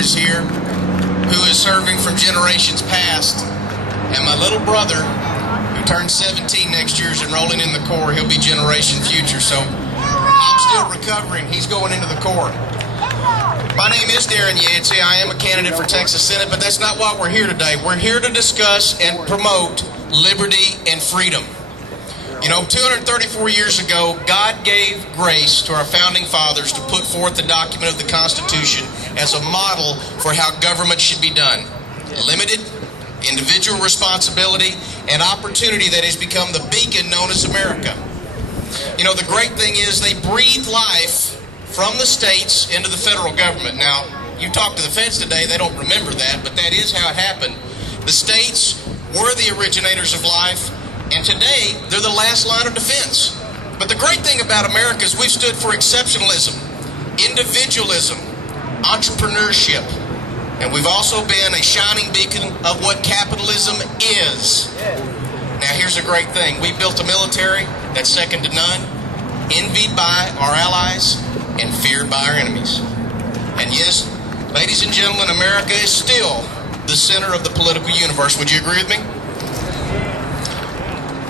is here, who is serving from generations past. And my little brother, who turns 17 next year, is enrolling in the Corps. He'll be Generation Future. So I'm still recovering. He's going into the Corps. My name is Darren Yancy. I am a candidate for Texas Senate, but that's not why we're here today. We're here to discuss and promote liberty and freedom. You know, 234 years ago, God gave grace to our founding fathers to put forth the document of the Constitution as a model for how government should be done. Limited, individual responsibility, and opportunity that has become the beacon known as America. You know, the great thing is they breathe life from the states into the federal government. Now, you talk to the feds today, they don't remember that, but that is how it happened. The states were the originators of life, and today they're the last line of defense. But the great thing about America is we've stood for exceptionalism, individualism, entrepreneurship, and we've also been a shining beacon of what capitalism is. Now here's a great thing. We built a military that's second to none, envied by our allies and feared by our enemies. And yes, ladies and gentlemen, America is still the center of the political universe. Would you agree with me?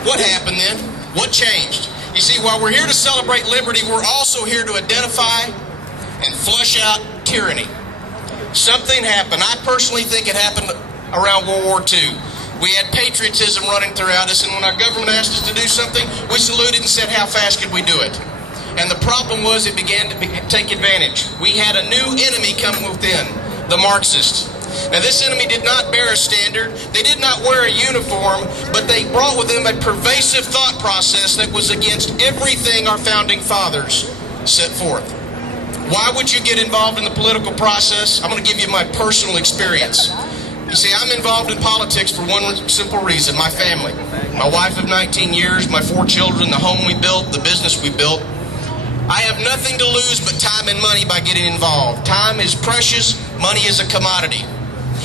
What happened then? What changed? You see, while we're here to celebrate liberty, we're also here to identify and flush out tyranny. Something happened. I personally think it happened around World War II. We had patriotism running throughout us, and when our government asked us to do something, we saluted and said, how fast could we do it? And the problem was it began to take advantage. We had a new enemy coming within, the Marxists. Now, this enemy did not bear a standard. They did not wear a uniform, but they brought with them a pervasive thought process that was against everything our founding fathers set forth. Why would you get involved in the political process? I'm going to give you my personal experience. You see, I'm involved in politics for one simple reason, my family. My wife of 19 years, my 4 children, the home we built, the business we built. I have nothing to lose but time and money by getting involved. Time is precious, money is a commodity.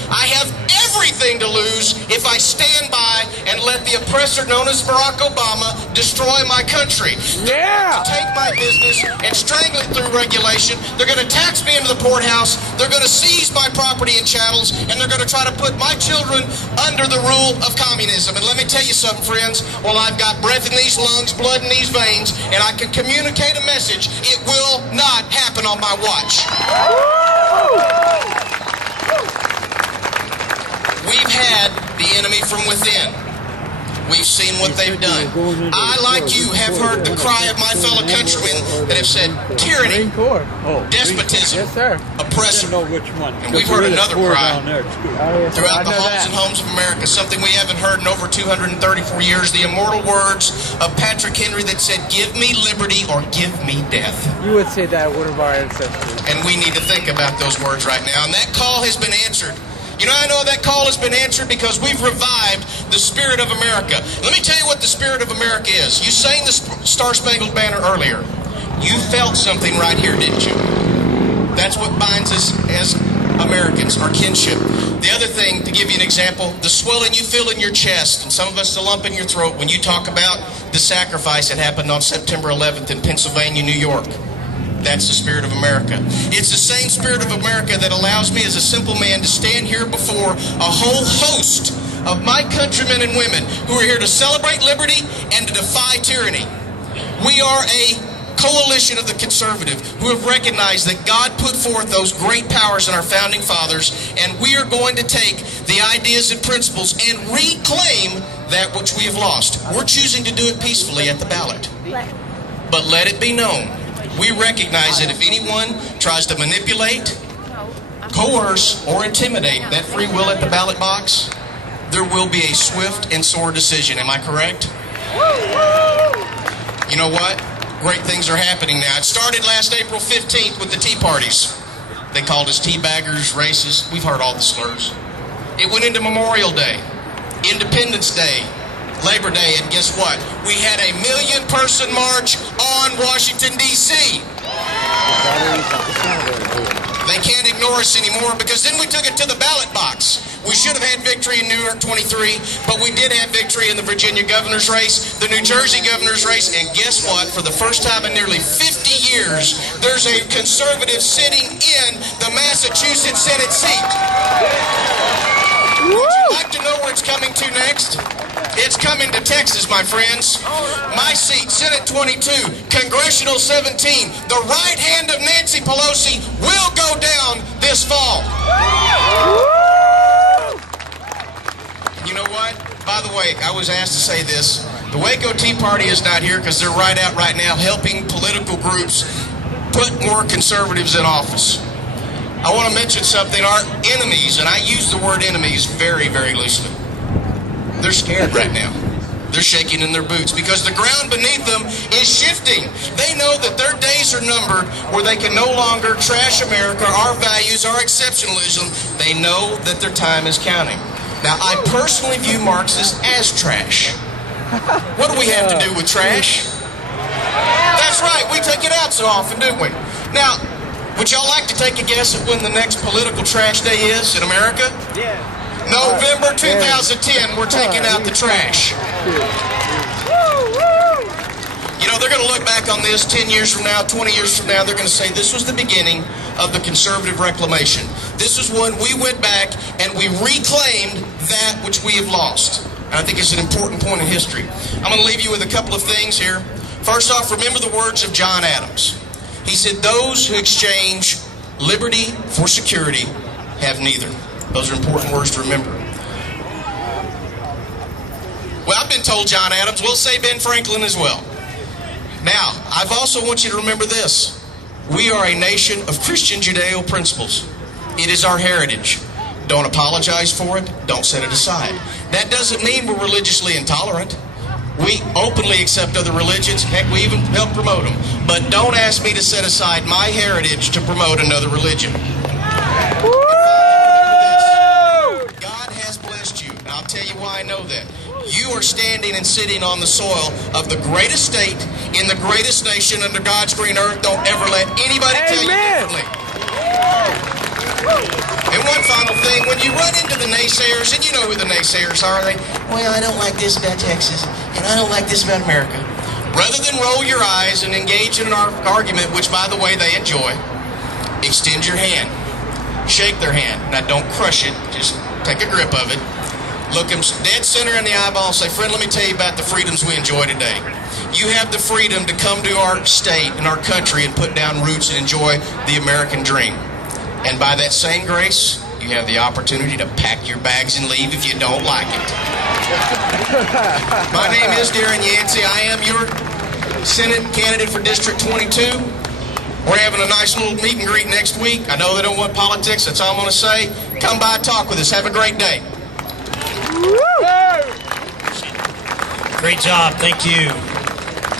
I have everything to lose if I stand by and let the oppressor known as Barack Obama destroy my country. They're going to take my business and strangle it through regulation. They're going to tax me into the poorhouse. They're going to seize my property and chattels, and they're going to try to put my children under the rule of communism. And let me tell you something, friends. While I've got breath in these lungs, blood in these veins, and I can communicate a message, it will not happen on my watch. We've had the enemy from within. We've seen what they've done. I, like you, have heard the cry of my fellow countrymen that have said tyranny, despotism, oppression. And we've heard another cry throughout the halls and homes of America, something we haven't heard in over 234 years, the immortal words of Patrick Henry that said, give me liberty or give me death. You would say that one of our ancestors. And we need to think about those words right now. And that call has been answered. You know, I know that call has been answered because we've revived the spirit of America. Let me tell you what the spirit of America is. You sang the Star-Spangled Banner earlier. You felt something right here, didn't you? That's what binds us as Americans, our kinship. The other thing, to give you an example, the swelling you feel in your chest, and some of us the lump in your throat when you talk about the sacrifice that happened on September 11th in Pennsylvania, New York. That's the spirit of America. It's the same spirit of America that allows me as a simple man to stand here before a whole host of my countrymen and women who are here to celebrate liberty and to defy tyranny. We are a coalition of the conservative who have recognized that God put forth those great powers in our founding fathers, and we are going to take the ideas and principles and reclaim that which we have lost. We're choosing to do it peacefully at the ballot. But let it be known, we recognize that if anyone tries to manipulate, coerce, or intimidate that free will at the ballot box, there will be a swift and sore decision. Am I correct? You know what? Great things are happening now. It started last April 15th with the Tea Parties. They called us teabaggers, racists. We've heard all the slurs. It went into Memorial Day, Independence Day, Labor Day, and guess what? We had a 1 million-person march on Washington, D.C. They can't ignore us anymore because then we took it to the ballot box. We should have had victory in New York 23, but we did have victory in the Virginia governor's race, the New Jersey governor's race, and guess what? For the first time in nearly 50 years, there's a conservative sitting in the Massachusetts Senate. Senate seat. Would you like to know where it's coming to next? It's coming to Texas, my friends. My seat, Senate 22, Congressional 17. The right hand of Nancy Pelosi will go down this fall. You know what? By the way, I was asked to say this. The Waco Tea Party is not here because they're right out right now helping political groups put more conservatives in office. I want to mention something. Our enemies, and I use the word enemies very, very loosely, they're scared right now. They're shaking in their boots because the ground beneath them is shifting. They know that their days are numbered where they can no longer trash America, our values, our exceptionalism. They know that their time is counting. Now, I personally view Marxists as trash. What do we have to do with trash? That's right, we take it out so often, don't we? Now, would y'all like to take a guess at when the next political trash day is in America? Yeah. November 2010, we're taking out the trash. You know, they're going to look back on this 10 years from now, 20 years from now, they're going to say this was the beginning of the conservative reclamation. This is when we went back and we reclaimed that which we have lost. And I think it's an important point in history. I'm going to leave you with a couple of things here. First off, remember the words of John Adams. He said, those who exchange liberty for security have neither. Those are important words to remember. Well, I've been told John Adams. We'll say Ben Franklin as well. Now, I also want you to remember this. We are a nation of Christian Judeo principles. It is our heritage. Don't apologize for it. Don't set it aside. That doesn't mean we're religiously intolerant. We openly accept other religions. Heck, we even help promote them. But don't ask me to set aside my heritage to promote another religion. God has blessed you, and I'll tell you why I know that. You are standing and sitting on the soil of the greatest state in the greatest nation under God's green earth. Don't ever let anybody tell you differently. And one final thing, when you run into the naysayers, and you know who the naysayers are, well, I don't like this about Texas, and I don't like this about America. Rather than roll your eyes and engage in an argument, which, by the way, they enjoy, extend your hand. Shake their hand. Now, don't crush it. Just take a grip of it. Look them dead center in the eyeball and say, friend, let me tell you about the freedoms we enjoy today. You have the freedom to come to our state and our country and put down roots and enjoy the American dream. And by that same grace, you have the opportunity to pack your bags and leave if you don't like it. My name is Darren Yancy. I am your Senate candidate for District 22. We're having a nice little meet and greet next week. I know they don't want politics. That's all I'm going to say. Come by and talk with us. Have a great day. Great job. Thank you.